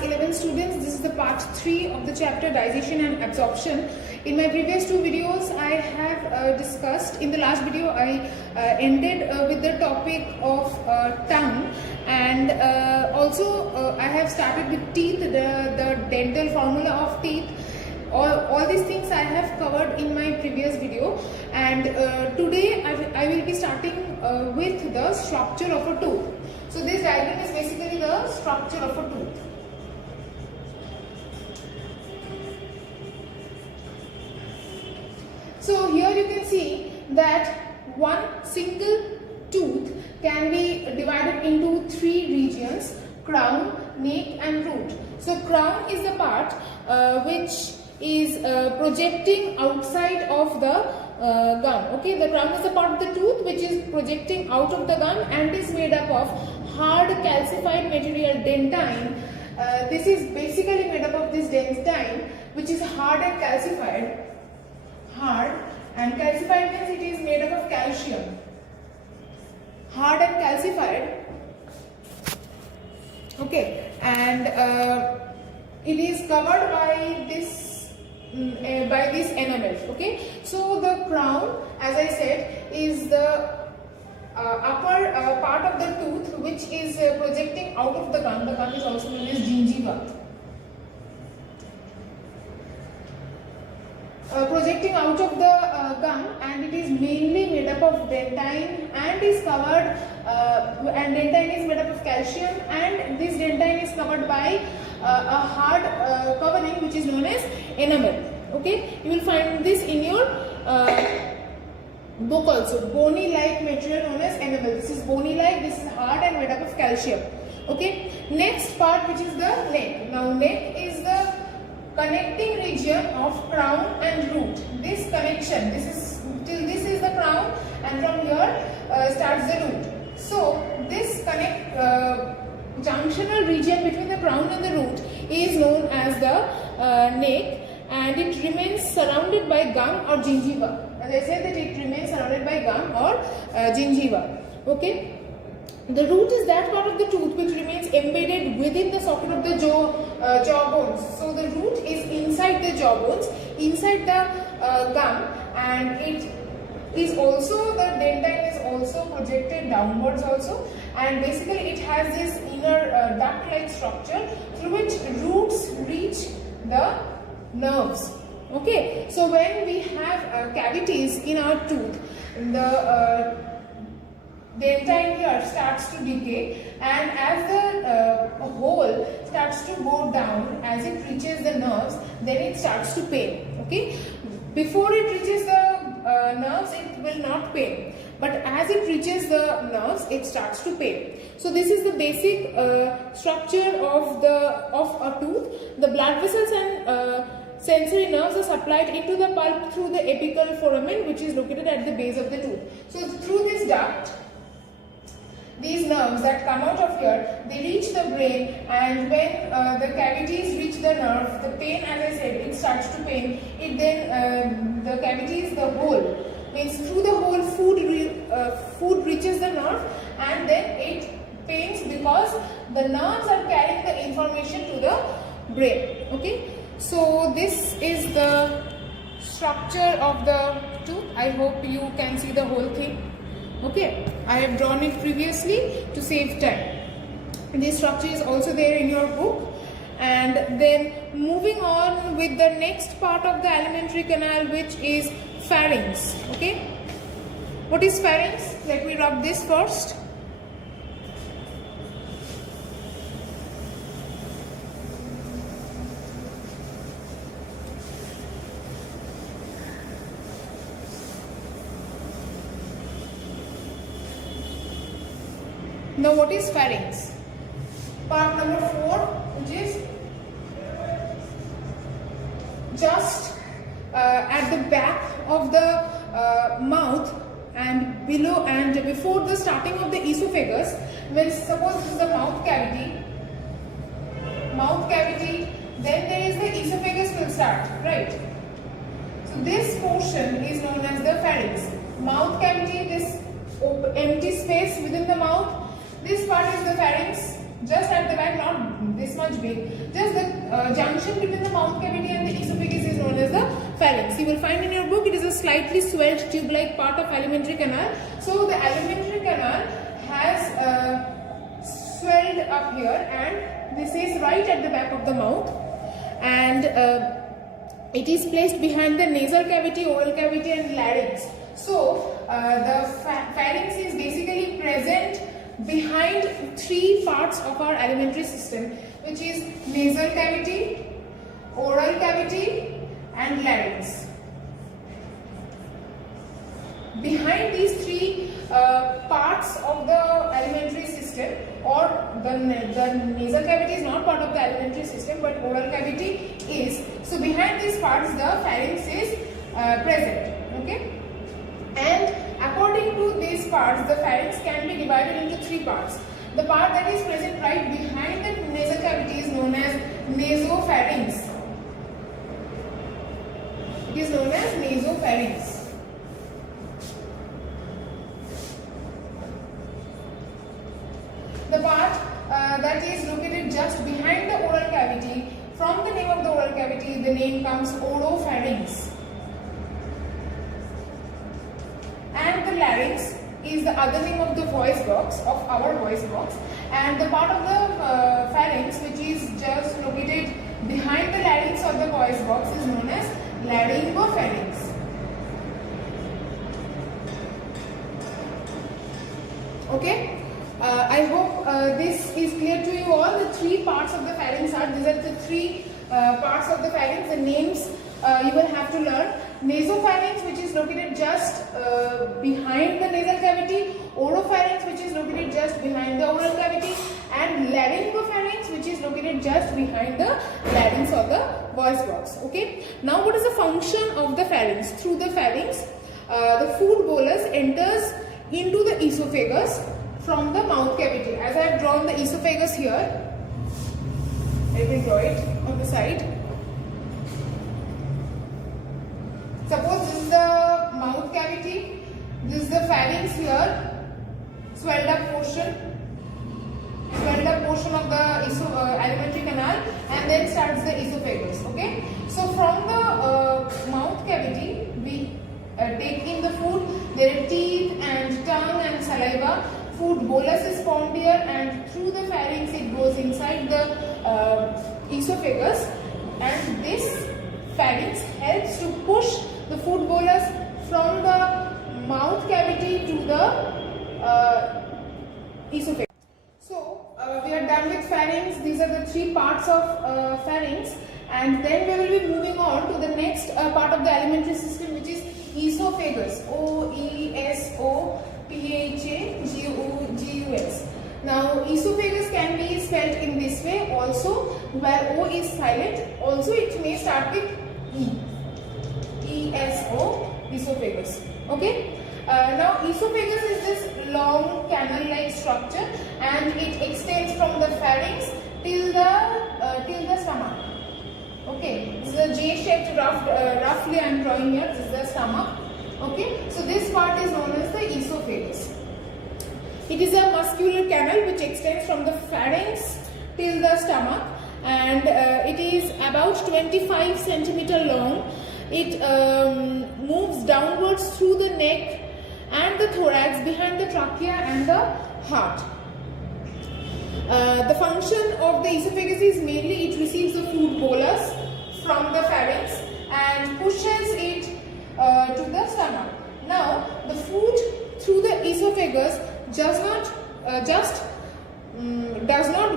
class 11 students, this is the part 3 of the chapter digestion and absorption. In my previous 2 videos I have discussed, in the last video I ended with the topic of tongue, and also I have started with teeth, the dental formula of teeth. All these things I have covered in my previous video, and today I will be starting with the structure of a tooth. So this diagram is basically the structure of a tooth. So here you can see that one single tooth can be divided into 3 regions: crown, neck and root. So crown is the part which is projecting outside of the gum. Okay, the crown is the part of the tooth which is projecting out of the gum and is made up of hard calcified material, dentine. This is basically made up of this dentine, which is hard and calcified. Hard and calcified means it is made up of calcium. Hard and calcified. Okay, and it is covered by this enamel. Okay, so the crown, as I said, is the upper part of the tooth which is projecting out of the gum. The gum is also known as gingiva. Projecting out of the gum, and it is mainly made up of dentine and is covered and dentine is made up of calcium, and this dentine is covered by a hard covering which is known as enamel. Okay, you will find this in your book also. Bony like material known as enamel. This is bony like, this is hard and made up of calcium. Okay, next part, which is the neck. Now neck is the connecting region of crown and root. This connection, this is the crown, and from here starts the root. So this junctional region between the crown and the root is known as the neck, and it remains surrounded by gum or gingiva. As I said, that it remains surrounded by gum or gingiva. Okay. The root is that part of the tooth which remains embedded within the socket of the jaw bones. So the root is inside the jaw bones, inside the gum, and it is also, the dentine is also projected downwards also, and basically it has this inner duct-like structure through which roots reach the nerves. Okay, so when we have cavities in our tooth, the dentine here starts to decay, and as the hole starts to go down, as it reaches the nerves, then it starts to pain. Okay, before it reaches the nerves, it will not pain, but as it reaches the nerves, it starts to pain. So this is the basic structure of a tooth. The blood vessels and sensory nerves are supplied into the pulp through the apical foramen, which is located at the base of the tooth. So through this duct, these nerves that come out of here, they reach the brain, and when the cavities reach the nerve, the pain, as I said, it starts to pain. It then, the cavities, the hole, means through the hole food reaches the nerve, and then it pains because the nerves are carrying the information to the brain. Okay, so this is the structure of the tooth. I hope you can see the whole thing. Okay, I have drawn it previously to save time. This structure is also there in your book. And then moving on with the next part of the alimentary canal, which is pharynx. Okay, what is pharynx? Let me rub this first. Now what is pharynx? Part number 4, which is just at the back of the mouth and below and before the starting of the esophagus. When suppose this is the mouth cavity, then there is the esophagus will start, right? So this portion is known as the pharynx. Mouth cavity, this empty space within the mouth, this part is the pharynx. just at the back, not this much big. Just the junction between the mouth cavity and the esophagus is known as the pharynx. You will find in your book it is a slightly swelled tube-like part of alimentary canal. So the alimentary canal has swelled up here, and this is right at the back of the mouth, and it is placed behind the nasal cavity, oral cavity, and larynx. So the pharynx is basically present behind three parts of our alimentary system, which is nasal cavity, oral cavity, and larynx. Behind these three parts of the alimentary system, or the nasal cavity is not part of the alimentary system, but oral cavity is. So behind these parts the pharynx is present. Okay. And according to these parts, the pharynx can be divided into three parts. The part that is present right behind the nasal cavity is known as nasopharynx. It is known as nasopharynx. The part that is located just behind the oral cavity, from the name of the oral cavity, the name comes oropharynx. And the larynx is the other name of the voice box, of our voice box, and the part of the pharynx which is just located behind the larynx of the voice box is known as laryngopharynx. Okay, I hope this is clear to you all. The three parts of the pharynx are, these are the three parts of the pharynx. The names you will have to learn. Nasopharynx, which is located just behind the nasal cavity, oropharynx, which is located just behind the oral cavity, and laryngopharynx, which is located just behind the larynx or the voice box. Okay. Now, what is the function of the pharynx? Through the pharynx, the food bolus enters into the esophagus from the mouth cavity. As I have drawn the esophagus here, I will draw it on the side. Suppose this is the mouth cavity, this is the pharynx here, swelled up portion of the alimentary canal, and then starts the esophagus. Okay. So from the mouth cavity, we take in the food. There are teeth and tongue and saliva. Food bolus is formed here, and through the pharynx it goes inside the esophagus, and this pharynx helps to push the food bolus from the mouth cavity to the esophagus. So we are done with pharynx. These are the three parts of pharynx, and then we will be moving on to the next part of the alimentary system, which is esophagus. O-E-S-O-P-H-A-G-U-S. Now, esophagus can be spelled in this way also, where O is silent. Also, it may start with E. E-S-O, esophagus. Okay. Now, esophagus is this long canal-like structure, and it extends from the pharynx till the stomach. Okay. This is a J-shaped roughly I am drawing here. This is the stomach. Okay. So this part is known as the esophagus. It is a muscular canal which extends from the pharynx till the stomach, and it is about 25 centimeter long. It moves downwards through the neck and the thorax, behind the trachea and the heart. The function of the esophagus is mainly it receives the food bolus from the pharynx and pushes it to the stomach. Now, the food through the esophagus does not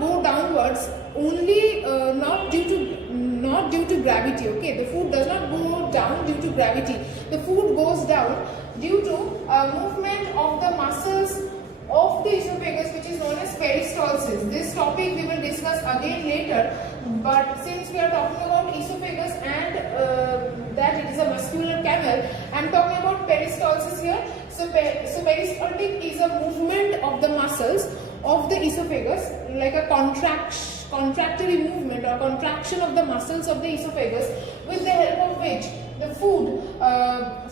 go downwards only not due to gravity. Okay, the food does not go down due to gravity. The food goes down due to movement of the muscles of the esophagus, which is known as peristalsis. This topic we will discuss again later, but since we are talking about esophagus and that it is a muscular canal, I am talking about peristalsis here. So peristaltic is a movement of the muscles of the esophagus, like a contractory movement or contraction of the muscles of the esophagus, with the help of which the food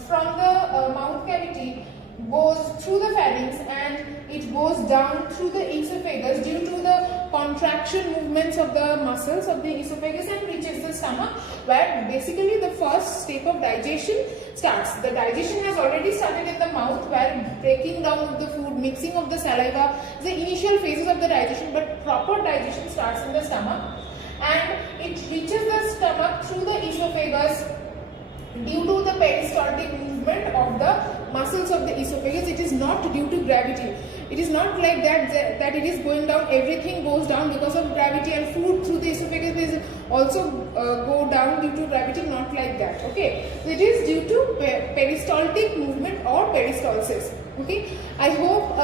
from the mouth cavity goes through the pharynx and it goes down through the esophagus due to the contraction movements of the muscles of the esophagus and reaches the stomach, where basically the first step of digestion starts. The digestion has already started in the mouth, where breaking down of the food, mixing of the saliva, the initial phases of the digestion, but proper digestion starts in the stomach, and it reaches the stomach through the esophagus due to the peristaltic movement of the muscles of the esophagus. It is not due to gravity. It is not like that it is going down, everything goes down because of gravity, and food through the esophagus will also go down due to gravity, not like that. Okay, so it is due to peristaltic movement or peristalsis. Okay, I hope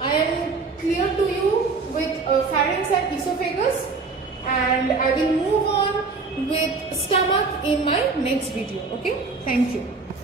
I am clear to you with pharynx and esophagus, and I will move on with stomach in my next video. Okay, thank you.